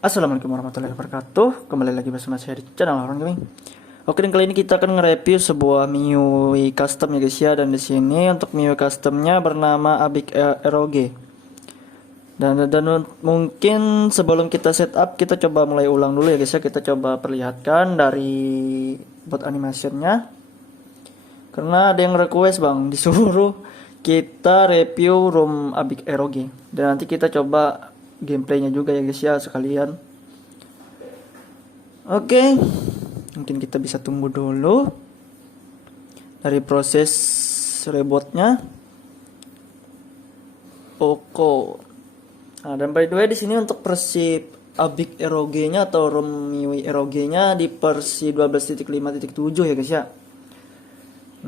Assalamualaikum warahmatullahi wabarakatuh. Kembali lagi bersama saya di channel Horror Gaming. Oke, dan kali ini kita akan nge-review sebuah MIUI custom ya guys ya. Dan di sini untuk MIUI customnya bernama Abic ROG. Dan mungkin sebelum kita setup, kita coba mulai ulang dulu ya guys ya. Kita coba perlihatkan dari bot animationnya. Karena ada yang request bang, disuruh kita review ROM Abic ROG. Dan nanti kita coba gameplaynya juga ya guys ya sekalian. Oke, mungkin kita bisa tunggu dulu dari proses rebootnya. Poko. Nah, dan by the way di sini untuk versi Abic ROG-nya atau ROM MIUI ROG-nya di versi 12.5.7 ya guys ya.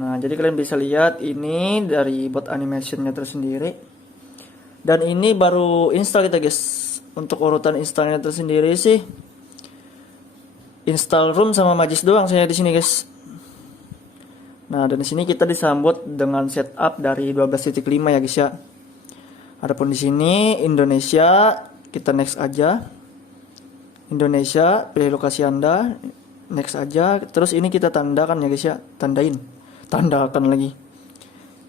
Nah, jadi kalian bisa lihat ini dari bot animationnya tersendiri. Dan ini baru install kita guys. Untuk urutan installnya tersendiri sih install ROM sama Magis doang saya di sini guys. Nah, dan di sini kita disambut dengan setup dari 12.5 ya guys ya. Adapun di sini Indonesia, kita next aja. Indonesia, pilih lokasi Anda, next aja. Terus ini kita tandakan ya guys ya, tandakan lagi.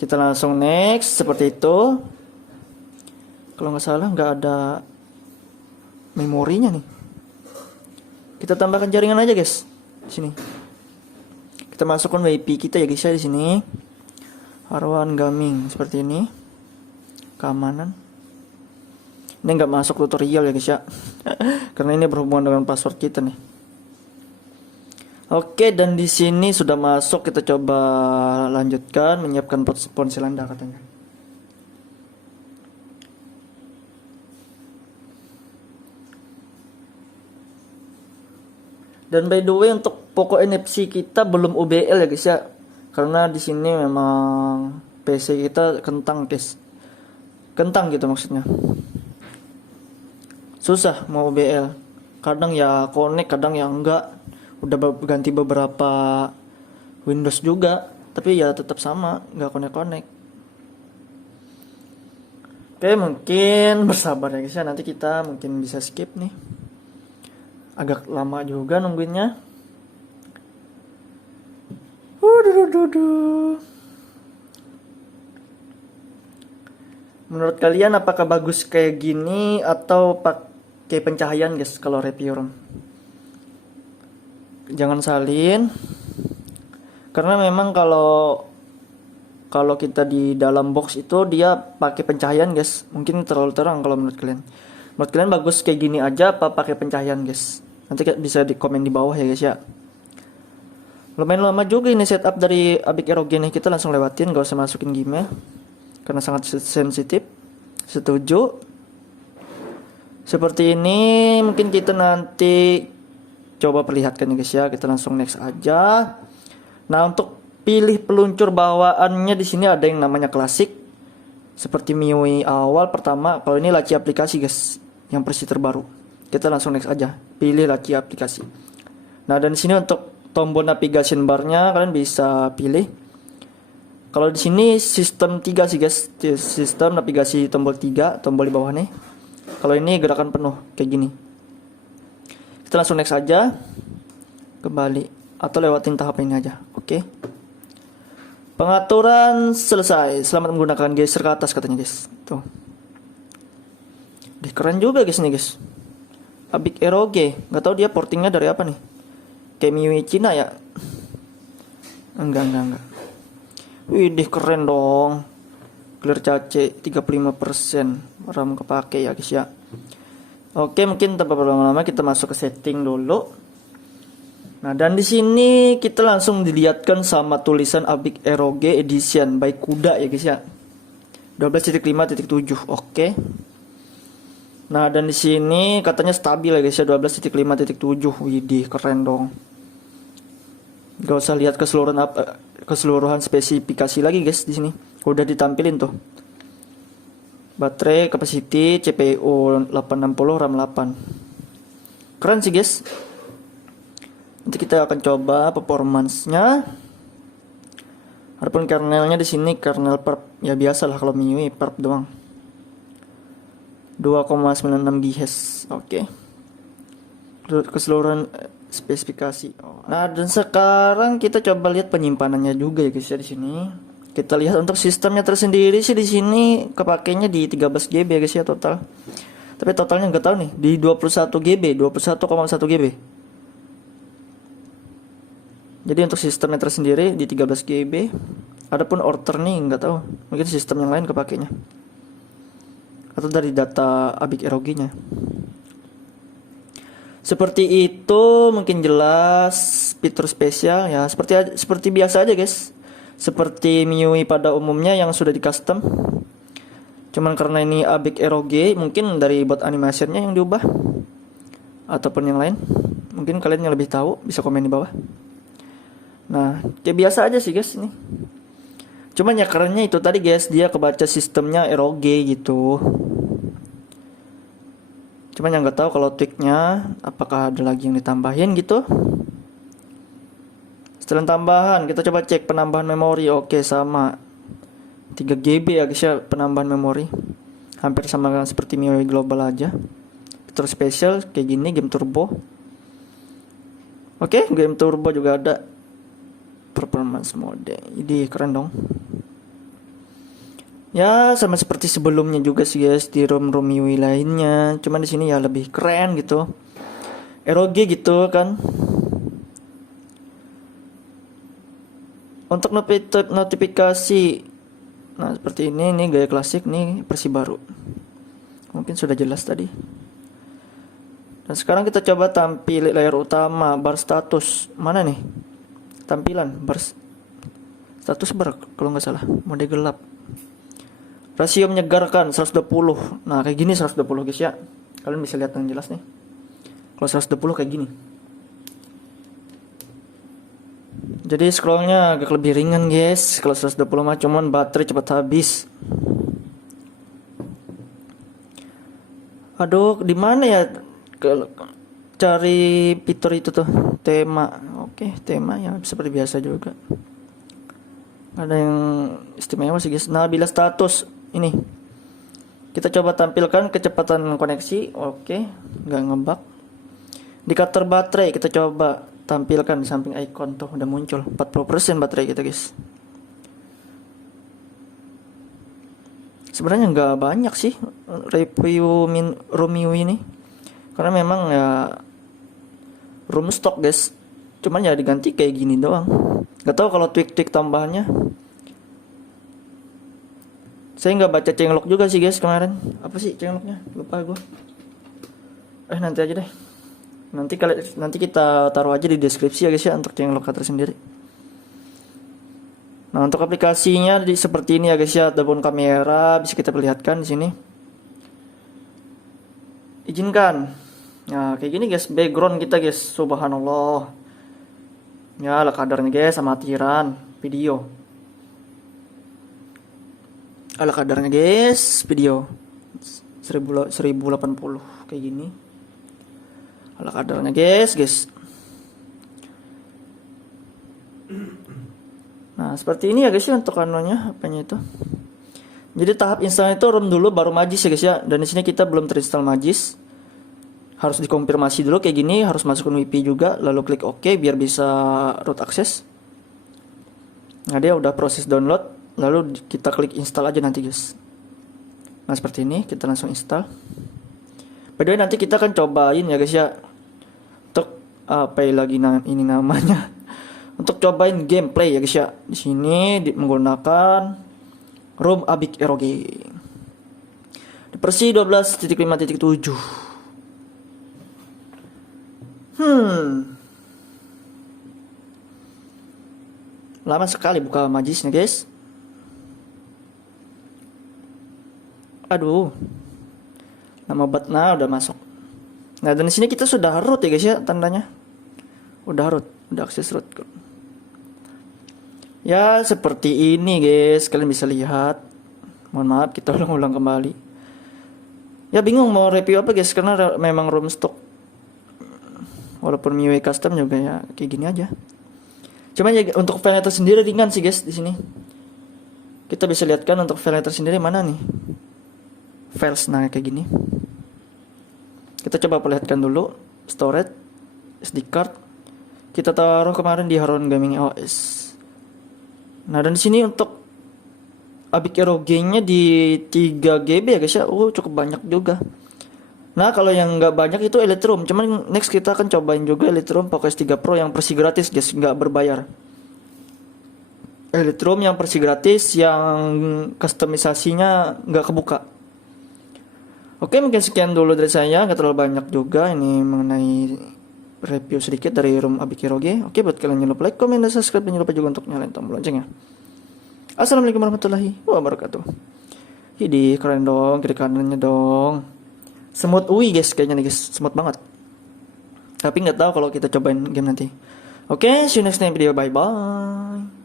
Kita langsung next seperti itu. Kalau nggak salah nggak ada memorinya nih. Kita tambahkan jaringan aja guys di sini. Kita masukkan WiFi kita ya guys ya di sini. Arwan Gaming seperti ini. Keamanan. Ini nggak masuk tutorial ya guys ya. Karena ini berhubungan dengan password kita nih. Oke, dan di sini sudah masuk. Kita coba lanjutkan menyiapkan ponsel Anda katanya. Dan by the way untuk Poco NFC kita belum UBL ya guys ya. Karena di sini memang PC kita kentang guys. Kentang gitu maksudnya. Susah mau UBL. Kadang ya connect, kadang ya enggak. Udah ganti beberapa Windows juga, tapi ya tetap sama, enggak connect. Oke, mungkin bersabar ya guys ya. Nanti kita mungkin bisa skip nih. Agak lama juga nungguinnya. Menurut kalian apakah bagus kayak gini atau pakai pencahayaan guys kalau review ROM? Jangan salin. Karena memang kalau kita di dalam box itu dia pakai pencahayaan guys. Mungkin terlalu terang kalau menurut kalian. Menurut kalian bagus kayak gini aja apa pakai pencahayaan guys? Nanti bisa di komen di bawah ya guys ya. Lumayan lama juga ini setup dari Abic ROG nih. Kita langsung lewatin, gak usah masukin game karena sangat sensitif. Setuju. Seperti ini mungkin kita nanti coba perlihatkan ya guys ya. Kita langsung next aja. Nah, untuk pilih peluncur bawaannya di sini ada yang namanya klasik. Seperti MIUI awal pertama. Kalau ini laci aplikasi guys, yang versi terbaru. Kita langsung next aja. Pilih laci aplikasi. Nah, dan di sini untuk tombol navigation barnya kalian bisa pilih. Kalau di sini sistem 3 sih guys. Sistem navigasi tombol 3, tombol di bawah nih. Kalau ini gerakan penuh kayak gini. Kita langsung next aja. Kembali atau lewatin tahap ini aja. Oke. Pengaturan selesai. Selamat menggunakan geser ke atas katanya guys. Tuh. Keren juga guys nih guys. Abic ROG. Gak tahu dia portingnya dari apa nih. Kayak MIUI Cina ya. Enggak. Wih, keren dong. Clear cache 35% RAM kepake ya guys ya. Oke, mungkin tanpa berlama-lama kita masuk ke setting dulu. Nah, dan di sini kita langsung dilihatkan sama tulisan Abic ROG Edition by Kuda ya guys ya. 12.5.7. Oke. Nah, dan di sini katanya stabil ya guys ya 12.5.7. Widih, keren dong. Gak usah lihat keseluruhan spesifikasi lagi guys di sini. Udah ditampilin tuh. Baterai, capacity, CPU 860, RAM 8. Keren sih guys. Nanti kita akan coba performance-nya. Adapun kernelnya di sini kernel perp ya biasalah kalau MIUI perp doang. 2,96 GHz. Oke. keseluruhan spesifikasi. Nah, dan sekarang kita coba lihat penyimpanannya juga ya guys ya di sini. Kita lihat untuk sistemnya tersendiri sih di sini kepakainya di 13 GB ya guys ya total. Tapi totalnya nggak tahu nih di 21 GB, 21,1 GB. Jadi untuk sistemnya tersendiri di 13 GB. Adapun order nih nggak tahu, mungkin sistem yang lain kepakainya. Atau dari data ABIC ROG-nya. Seperti itu, mungkin jelas fitur spesial ya, seperti biasa aja guys. Seperti MIUI pada umumnya yang sudah di custom. Cuman karena ini ABIC ROG, mungkin dari bot animationnya yang diubah ataupun yang lain. Mungkin kalian yang lebih tahu bisa komen di bawah. Nah, kayak biasa aja sih guys ini. Cuman ya kerennya itu tadi guys, dia kebaca sistemnya ROG gitu. Cuman yang nggak tahu kalau tweaknya apakah ada lagi yang ditambahin gitu. Setelah tambahan kita coba cek penambahan memori. Oke, sama 3 GB ya guys ya penambahan memori. Hampir sama seperti MIUI global aja. Fitur spesial kayak gini, game turbo. Oke, game turbo juga ada. Performance mode. Ini keren dong. Ya sama seperti sebelumnya juga sih guys di ROM-ROM MIUI lainnya. Cuman di sini ya lebih keren gitu. ROG gitu kan. Untuk notifikasi, nah seperti ini gaya klasik nih versi baru. Mungkin sudah jelas tadi. Dan sekarang kita coba tampil layar utama bar status. Mana nih? Tampilan bar status bar kalau nggak salah, mode gelap. Rasio menyegarkan 120. Nah, kayak gini 120 guys ya. Kalian bisa lihat yang jelas nih. Kalau 120 kayak gini. Jadi scrollnya agak lebih ringan guys. Kalau 120 mah cuman baterai cepat habis. Aduh, di mana ya cari fitur itu tuh? Tema. Oke, tema ya seperti biasa juga. Ada yang istimewa sih guys. Nah, bila status ini kita coba tampilkan kecepatan koneksi. Oke, nggak ngebug. Indikator baterai kita coba tampilkan di samping icon tuh udah muncul 40% baterai kita guys. Sebenarnya nggak banyak sih review ROM MIUI ini karena memang ya room stock guys. Cuman ya diganti kayak gini doang. Gak tahu kalau tweak tambahannya. Saya nggak baca changelog juga sih guys kemarin. Apa sih changelognya? Lupa gue. Nanti aja deh. Nanti kita taruh aja di deskripsi ya guys ya untuk changelog tersendiri. Nah untuk aplikasinya seperti ini ya guys ya. Ataupun kamera bisa kita perlihatkan di sini. Izinkan. Nah kayak gini guys background kita guys. Subhanallah. Ya ala kadarnya guys amatiran video. Ala kadarnya guys video 1080 kayak gini. Ala kadarnya guys. Nah seperti ini ya guys ya untuk anunya apanya itu. Jadi tahap install itu ROM dulu baru Magis ya guys ya. Dan di sini kita belum terinstall Magis. Harus dikonfirmasi dulu kayak gini, harus masukin WiFi juga, lalu klik OK biar bisa root access. Nah dia udah proses download, lalu kita klik install aja nanti guys. Nah seperti ini, kita langsung install. By the way nanti kita akan cobain ya guys ya, untuk apa lagi ini namanya, untuk cobain gameplay ya guys ya. Di sini menggunakan ROM ABIC ROG di versi 12.5.7. Lama sekali buka Magisnya guys. Aduh. Nama batna udah masuk. Nah, dan di sini kita sudah root ya guys ya tandanya. Udah root, udah akses root. Ya, seperti ini guys, kalian bisa lihat. Mohon maaf kita ulang kembali. Ya bingung mau review apa guys karena memang ROM stock. Walaupun MIUI custom juga ya kayak gini aja. Cuman ya untuk file tersendiri ringan sih guys di sini. Kita bisa lihatkan untuk file tersendiri mana nih. Files nah kayak gini. Kita coba perlihatkan dulu storage, SD card. Kita taruh kemarin di Harron Gaming OS. Nah, dan di sini untuk Abic ROG-nya di 3 GB ya guys ya. Cukup banyak juga. Nah, kalau yang nggak banyak itu Electrum. Cuman next kita akan cobain juga Electrum Poco S3 Pro yang versi gratis guys, nggak berbayar. Electrum yang versi gratis yang customisasinya nggak kebuka. Oke, mungkin sekian dulu dari saya, nggak terlalu banyak juga ini mengenai review sedikit dari ROM Abic ROG. Oke, buat kalian jangan lupa like, comment, dan subscribe, dan jangan lupa juga untuk nyalain tombol loncengnya. Assalamualaikum warahmatullahi wabarakatuh. Ini keren dong, kiri kanannya dong. Semut UI guys, kayaknya nih guys, semut banget. Tapi nggak tahu kalau kita cobain game nanti. Oke, see you next time video, bye bye.